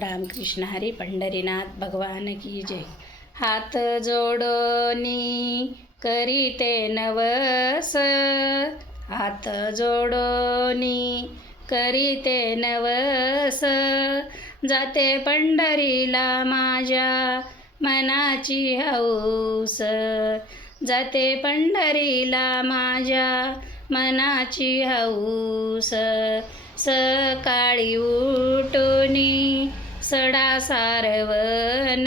रामकृष्ण हरी पंढरीनाथ भगवान की जय। हात जोडोनी करीते नवस, हात जोडोनी करीते नवस, जाते पंढरीला माझ्या मनाची हौस, जाते पंढरीला माझ्या मनाची हौस। सकाळी उठोनी सडा सारवण,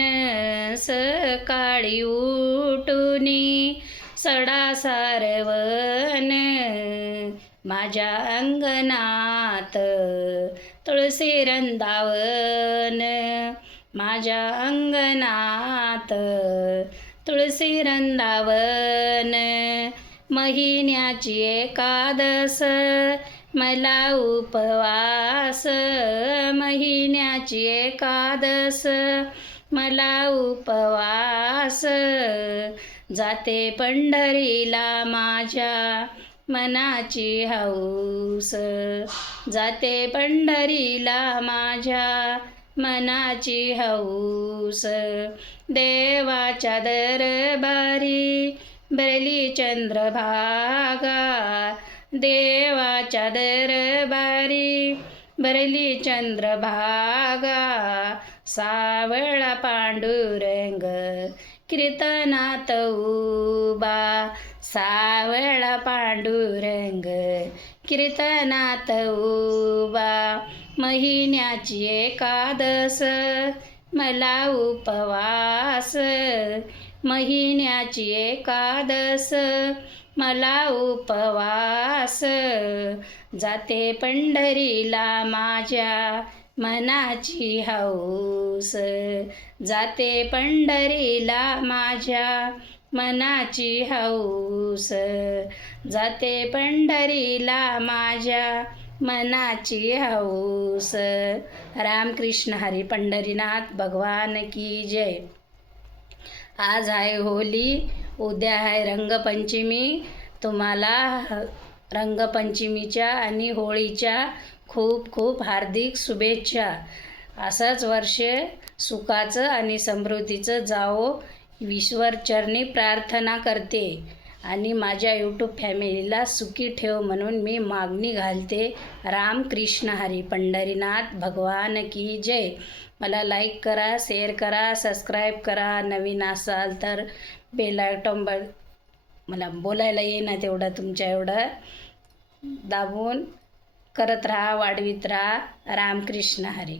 सकाळी उठोनी सडा सारवण, माझ्या अंगणात तुळशी वृंदावन, माझ्या अंगणात तुळशी वृंदावन। महिन्याची एकादस मला उपवास, महिन्याची एकादस मला उपवास, जाते पंढरीला माझ्या मनाची हौस, जाते पंढरीला माझ्या मनाची हौस। देवाच्या दरबारी भरली चंद्रभागा, देवाच्या दरबारी भरली चंद्रभागा, सावळा पांडुरंग कीर्तनात उभा, सावळा पांडुरंग कीर्तनात उभा। महिन्याची एकादस मला उपवास, महिन्याची एकादस मला उपवास, जाते पंढरीला माझ्या मनाची हौस, जाते पंढरीला माझ्या मनाची हौस, जाते पंढरीला माझ्या मनाची हौस। रामकृष्ण हरी पंढरीनाथ भगवान की जय। आज आहे होली, उद्या आहे रंगपंचमी। तुम्हाला रंगपंचमीच्या आणि होळीच्या खूप खूप हार्दिक शुभेच्छा। असंच वर्ष सुखाचं आणि समृद्धीचं जावो, ईश्वरचरणी प्रार्थना करते आणि माझ्या यूट्यूब फॅमिलीला सुखी ठेव म्हणून मी मागणी घालते। रामकृष्ण हरी पंढरीनाथ भगवान की जय। मला लाईक करा, शेअर करा, सबस्क्राईब करा। नवीन असाल तर बेल आयटम मला बोलायला येईना तेवढं तुमच्या एवढं दाबून करत राहा, वाढवित राहा। रामकृष्ण हरी।